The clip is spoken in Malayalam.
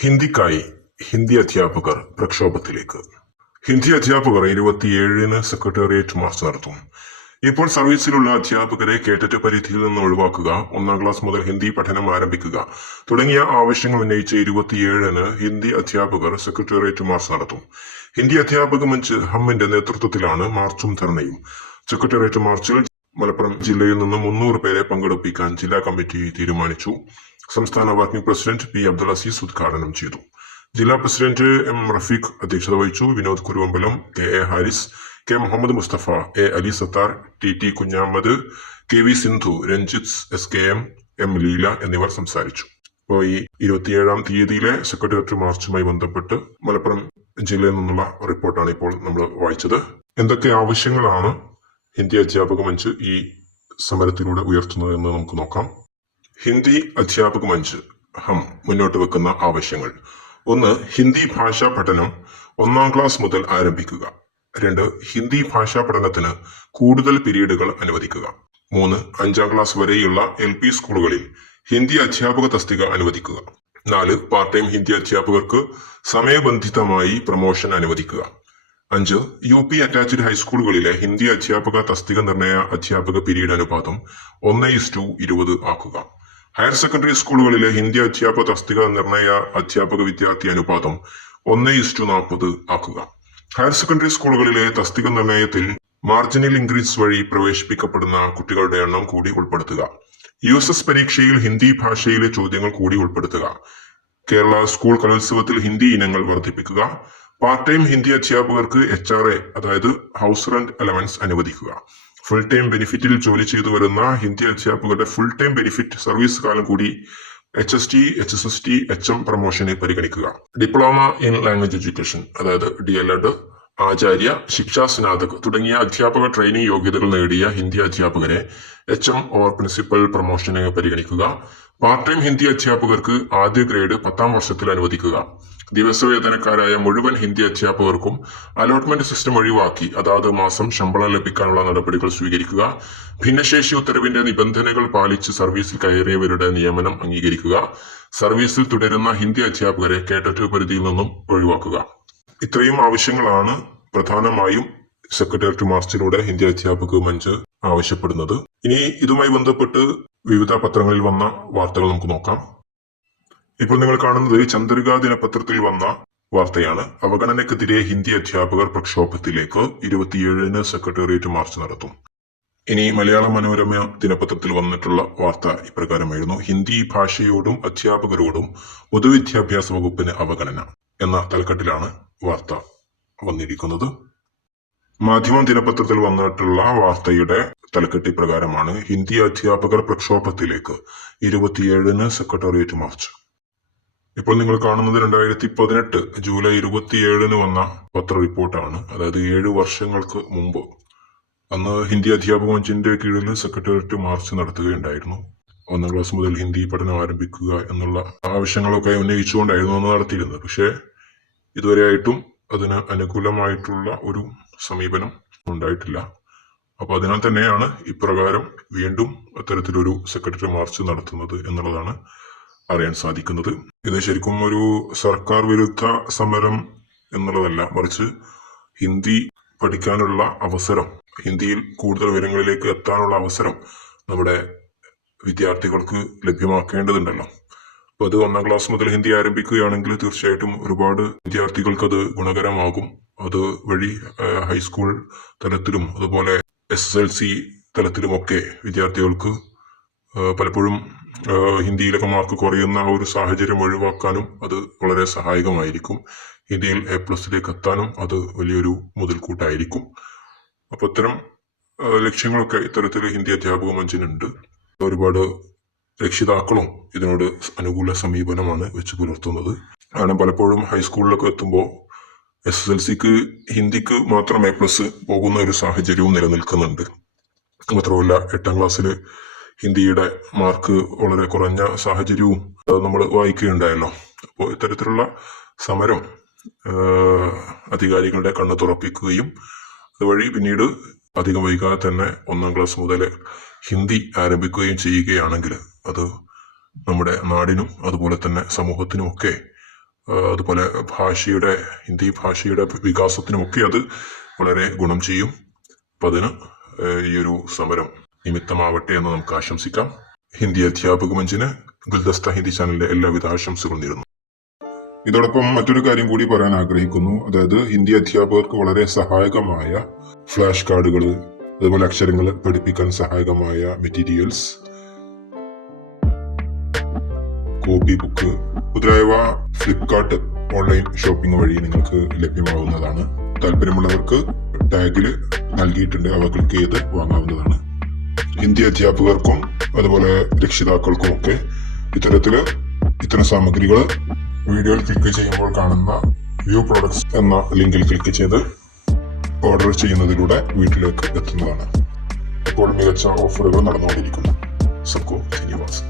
ഹിന്ദിക്കായി ഹിന്ദി അധ്യാപകർ പ്രക്ഷോഭത്തിലേക്ക്. ഹിന്ദി അധ്യാപകർ ഇരുപത്തിയേഴിന് സെക്രട്ടേറിയറ്റ് മാർച്ച് നടത്തും. ഇപ്പോൾ സർവീസിലുള്ള അധ്യാപകരെ കേറ്ററ്റ പരിധിയിൽ നിന്ന് ഒഴിവാക്കുക ഒന്നാം ക്ലാസ് മുതൽ ഹിന്ദി പഠനം ആരംഭിക്കുക തുടങ്ങിയ ആവശ്യങ്ങൾ ഉന്നയിച്ച് ഇരുപത്തിയേഴിന് ഹിന്ദി അധ്യാപകർ സെക്രട്ടേറിയറ്റ് മാർച്ച് നടത്തും. ഹിന്ദി അധ്യാപക മഞ്ച് ഹമ്മിന്റെ നേതൃത്വത്തിലാണ് മാർച്ചും ധർണയും. സെക്രട്ടേറിയറ്റ് മാർച്ചിൽ മലപ്പുറം ജില്ലയിൽ നിന്ന് മുന്നൂറ് പേരെ പങ്കെടുപ്പിക്കാൻ ജില്ലാ കമ്മിറ്റി തീരുമാനിച്ചു. സംസ്ഥാന working president P Abdul Aziz ഉദ്ഘാടനം ചെയ്തു. ജില്ലാ പ്രസിഡന്റ് എം റഫീഖ് അധ്യക്ഷത വഹിച്ചു. Vinod Kuruvambalam K A Haris K Muhammad Musthafa A Ali Sathar T T Kunhammad K V Sindhu Ranjith S K M M Leela എന്നിവർ സംസാരിച്ചു. അപ്പോൾ ഈ ഇരുപത്തിയേഴാം തീയതിയിലെ സെക്രട്ടേറിയറ്റ് മാർച്ചുമായി ബന്ധപ്പെട്ട് മലപ്പുറം ജില്ലയിൽ നിന്നുള്ള റിപ്പോർട്ടാണ് ഇപ്പോൾ നമ്മൾ വായിച്ചത്. എന്തൊക്കെ ആവശ്യങ്ങളാണ് ഹിന്ദി അധ്യാപക മഞ്ച് ഈ സമരത്തിലൂടെ ഉയർത്തുന്നത് എന്ന് നമുക്ക് നോക്കാം. ഹിന്ദി അധ്യാപക മഞ്ച് ഹം മുന്നോട്ട് വെക്കുന്ന ആവശ്യങ്ങൾ. ഒന്ന് ഹിന്ദി ഭാഷാ പഠനം ഒന്നാം ക്ലാസ് മുതൽ ആരംഭിക്കുക. രണ്ട് ഹിന്ദി ഭാഷാ പഠനത്തിന് കൂടുതൽ പിരീഡുകൾ അനുവദിക്കുക. മൂന്ന് അഞ്ചാം ക്ലാസ് വരെയുള്ള എൽ പി സ്കൂളുകളിൽ ഹിന്ദി അധ്യാപക തസ്തിക അനുവദിക്കുക. നാല് പാർട്ട് ടൈം ഹിന്ദി അധ്യാപകർക്ക് സമയബന്ധിതമായി പ്രൊമോഷൻ അനുവദിക്കുക. അഞ്ച് യു പി അറ്റാച്ച്ഡ് ഹൈസ്കൂളുകളിലെ ഹിന്ദി അധ്യാപക തസ്തിക നിർണയ അധ്യാപക പിരീഡ് അനുപാതം ഒന്ന് ഇസ് ടു ഇരുപത് ആക്കുക. ഹയർ സെക്കൻഡറി സ്കൂളുകളിലെ ഹിന്ദി അധ്യാപക തസ്തിക നിർണയ അധ്യാപക വിദ്യാർത്ഥി അനുപാതം ഒന്ന് ഇസ് ടു നാൽപ്പത് ആക്കുക. ഹയർ സെക്കൻഡറി സ്കൂളുകളിലെ തസ്തിക നിർണയത്തിൽ മാർജിനൽ ഇൻക്രീസ് വഴി പ്രവേശിപ്പിക്കപ്പെടുന്ന കുട്ടികളുടെ എണ്ണം കൂടി ഉൾപ്പെടുത്തുക. യു എസ് എസ് പരീക്ഷയിൽ ഹിന്ദി ഭാഷയിലെ ചോദ്യങ്ങൾ കൂടി ഉൾപ്പെടുത്തുക. കേരള സ്കൂൾ കലോത്സവത്തിൽ ഹിന്ദി ഇനങ്ങൾ വർദ്ധിപ്പിക്കുക. പാർട്ട് ടൈം ഹിന്ദി അധ്യാപകർക്ക് എച്ച് ആർ എ അതായത് ഹൗസ് റെന്റ് അലവൻസ് അനുവദിക്കുക. ഫുൾ ടൈം ബെനിഫിറ്റിൽ ജോലി ചെയ്തു വരുന്ന ഹിന്ദി അധ്യാപകരുടെ ഫുൾ ടൈം ബെനിഫിറ്റ് സർവീസ് കാലം കൂടി H S T H S S T H M പ്രൊമോഷനെ പരിഗണിക്കുക. ഡിപ്ലോമ ഇൻ ലാംഗ്വേജ് എഡ്യൂക്കേഷൻ അതായത് D L Ed Acharya Shiksha Snatak തുടങ്ങിയ അധ്യാപക ട്രെയിനിങ് യോഗ്യതകൾ നേടിയ ഹിന്ദി അധ്യാപകരെ എച്ച് എം ഓർ പ്രിൻസിപ്പൽ പ്രൊമോഷനെ പരിഗണിക്കുക. പാർട്ട് ടൈം ഹിന്ദി അധ്യാപകർക്ക് ആദ്യ ഗ്രേഡ് പത്താം വർഷത്തിൽ അനുവദിക്കുക. ദിവസവേതനക്കാരായ മുഴുവൻ ഹിന്ദി അധ്യാപകർക്കും അലോട്ട്മെന്റ് സിസ്റ്റം ഒഴിവാക്കി അതാത് മാസം ശമ്പളം ലഭിക്കാനുള്ള നടപടികൾ സ്വീകരിക്കുക ഭിന്നശേഷി ഉത്തരവിന്റെ നിബന്ധനകൾ പാലിച്ച് സർവീസിൽ കയറിയവരുടെ നിയമനം അംഗീകരിക്കുക സർവീസിൽ തുടരുന്ന ഹിന്ദി അധ്യാപകരെ കേട്ടറ്റ് പരിധിയിൽ നിന്നും ഒഴിവാക്കുക. ഇത്രയും ആവശ്യങ്ങളാണ് പ്രധാനമായും സെക്രട്ടേറിയറ്റ് മാർച്ചിലൂടെ ഹിന്ദി അധ്യാപക മഞ്ച് ആവശ്യപ്പെടുന്നത്. ഇനി ഇതുമായി ബന്ധപ്പെട്ട് വിവിധ പത്രങ്ങളിൽ വന്ന വാർത്തകൾ നമുക്ക് നോക്കാം. ഇപ്പോൾ നിങ്ങൾ കാണുന്നത് ചന്ദ്രിക ദിനപത്രത്തിൽ വന്ന വാർത്തയാണ്. അവഗണനക്കെതിരെ ഹിന്ദി അധ്യാപകർ പ്രക്ഷോഭത്തിലേക്ക് ഇരുപത്തിയേഴിന് സെക്രട്ടേറിയറ്റ് മാർച്ച് നടത്തും. ഇനി മലയാള മനോരമ ദിനപത്രത്തിൽ വന്നിട്ടുള്ള വാർത്ത ഇപ്രകാരമായിരുന്നു. ഹിന്ദി ഭാഷയോടും അധ്യാപകരോടും പൊതുവിദ്യാഭ്യാസ വകുപ്പിന് അവഗണന എന്ന തലക്കെട്ടിലാണ് വാർത്ത വന്നിരിക്കുന്നത്. മാധ്യമ ദിനപത്രത്തിൽ വന്നിട്ടുള്ള വാർത്തയുടെ തലക്കെട്ടി പ്രകാരമാണ് ഹിന്ദി അധ്യാപകർ പ്രക്ഷോഭത്തിലേക്ക് ഇരുപത്തിയേഴിന് സെക്രട്ടേറിയറ്റ് മാർച്ച് ഇപ്പോൾ നിങ്ങൾ കാണുന്നത് രണ്ടായിരത്തി പതിനെട്ട് ജൂലൈ ഇരുപത്തിയേഴിന് വന്ന പത്ര റിപ്പോർട്ടാണ് അതായത് ഏഴ് വർഷങ്ങൾക്ക് മുമ്പ് അന്ന് ഹിന്ദി അധ്യാപക മഞ്ചിന്റെ കീഴിൽ സെക്രട്ടേറിയറ്റ് മാർച്ച് നടത്തുകയുണ്ടായിരുന്നു. ഒന്നാം ക്ലാസ് മുതൽ ഹിന്ദി പഠനം ആരംഭിക്കുക എന്നുള്ള ആവശ്യങ്ങളൊക്കെ ഉന്നയിച്ചുകൊണ്ടായിരുന്നു അന്ന് നടത്തിയിരുന്നത്. പക്ഷേ ഇതുവരെയായിട്ടും അതിന് അനുകൂലമായിട്ടുള്ള ഒരു സമീപനം ഉണ്ടായിട്ടില്ല. അപ്പൊ അതിനാൽ തന്നെയാണ് ഇപ്രകാരം വീണ്ടും അത്തരത്തിലൊരു സെക്രട്ടറി മാർച്ച് നടത്തുന്നത് എന്നുള്ളതാണ് അറിയാൻ സാധിക്കുന്നത്. ഇത് ശരിക്കും ഒരു സർക്കാർ വിരുദ്ധ സമരം എന്നുള്ളതല്ല മറിച്ച് ഹിന്ദി പഠിക്കാനുള്ള അവസരം ഹിന്ദിയിൽ കൂടുതൽ വിവരങ്ങളിലേക്ക് എത്താനുള്ള അവസരം നമ്മുടെ വിദ്യാർത്ഥികൾക്ക് ലഭ്യമാക്കേണ്ടതുണ്ടല്ലോ. അപ്പൊ അത് ഒന്നാം ക്ലാസ് മുതൽ ഹിന്ദി ആരംഭിക്കുകയാണെങ്കിൽ തീർച്ചയായിട്ടും ഒരുപാട് വിദ്യാർത്ഥികൾക്ക് അത് ഗുണകരമാകും. അത് വഴി ഹൈസ്കൂൾ തലത്തിലും അതുപോലെ എസ് എസ് എൽ സി തലത്തിലുമൊക്കെ വിദ്യാർത്ഥികൾക്ക് പലപ്പോഴും ഹിന്ദിയിലൊക്കെ മാർക്ക് കുറയുന്ന ഒരു സാഹചര്യം ഒഴിവാക്കാനും അത് വളരെ സഹായകമായിരിക്കും. ഹിന്ദിയിൽ എ പ്ലസിലേക്ക് എത്താനും അത് വലിയൊരു മുതൽക്കൂട്ടായിരിക്കും. അപ്പൊ ഇത്തരം ലക്ഷ്യങ്ങളൊക്കെ ഇത്തരത്തിൽ ഹിന്ദി അധ്യാപക മഞ്ചിനുണ്ട്. ഒരുപാട് രക്ഷിതാക്കളും ഇതിനോട് അനുകൂല സമീപനമാണ് വെച്ച് പുലർത്തുന്നത്. കാരണം പലപ്പോഴും ഹൈസ്കൂളിലൊക്കെ എത്തുമ്പോൾ എസ് എസ് എൽ സിക്ക് ഹിന്ദിക്ക് മാത്രം എ പ്ലസ് പോകുന്ന ഒരു സാഹചര്യവും നിലനിൽക്കുന്നുണ്ട്. മാത്രമല്ല എട്ടാം ക്ലാസ്സിൽ ഹിന്ദിയുടെ മാർക്ക് വളരെ കുറഞ്ഞ സാഹചര്യവും നമ്മൾ വായിക്കുകയുണ്ടായല്ലോ. അപ്പോൾ ഇത്തരത്തിലുള്ള സമരം അധികാരികളുടെ കണ്ണ് തുറപ്പിക്കുകയും അതുവഴി പിന്നീട് അധികം വൈകാതെ തന്നെ ഒന്നാം ക്ലാസ് മുതൽ ഹിന്ദി ആരംഭിക്കുകയും ചെയ്യുകയാണെങ്കിൽ അത് നമ്മുടെ നാടിനും അതുപോലെ തന്നെ സമൂഹത്തിനുമൊക്കെ അതുപോലെ ഭാഷയുടെ ഹിന്ദി ഭാഷയുടെ വികാസത്തിനുമൊക്കെ അത് വളരെ ഗുണം ചെയ്യും. അപ്പം അതിന് ഈ ഒരു സമരം നിമിത്തമാവട്ടെ എന്ന് നമുക്ക് ആശംസിക്കാം. ഹിന്ദി അധ്യാപക മഞ്ചിന് ഗുൽദസ്ത ഹിന്ദി ചാനലിലെ എല്ലാവിധ ആശംസകളും നേരുന്നു. ഇതോടൊപ്പം മറ്റൊരു കാര്യം കൂടി പറയാൻ ആഗ്രഹിക്കുന്നു. അതായത് ഹിന്ദി അധ്യാപകർക്ക് വളരെ സഹായകമായ ഫ്ലാഷ് കാർഡുകൾ അതുപോലെ അക്ഷരങ്ങൾ പഠിപ്പിക്കാൻ സഹായകമായ മെറ്റീരിയൽസ് കോപ്പി ബുക്ക് മുതലായവ ഫ്ലിപ്കാർട്ട് ഓൺലൈൻ ഷോപ്പിംഗ് വഴി നിങ്ങൾക്ക് ലഭ്യമാവുന്നതാണ്. താല്പര്യമുള്ളവർക്ക് ടാഗിൽ നൽകിയിട്ടുണ്ട്. അവ ക്ലിക്ക് ചെയ്ത് വാങ്ങാവുന്നതാണ്. ഹിന്ദി അധ്യാപകർക്കും അതുപോലെ രക്ഷിതാക്കൾക്കും ഒക്കെ ഇത്തരത്തിൽ ഇത്തരം സാമഗ്രികൾ വീഡിയോയിൽ ക്ലിക്ക് ചെയ്യുമ്പോൾ കാണുന്ന വ്യൂ പ്രോഡക്ട്സ് എന്ന ലിങ്കിൽ ക്ലിക്ക് ചെയ്ത് ഓർഡർ ചെയ്യുന്നതിലൂടെ വീട്ടിലേക്ക് എത്തുന്നതാണ്. ഇപ്പോൾ മികച്ച ഓഫറുകൾ നടന്നുകൊണ്ടിരിക്കുന്നു. സബ്കോ ധന്യവാദ്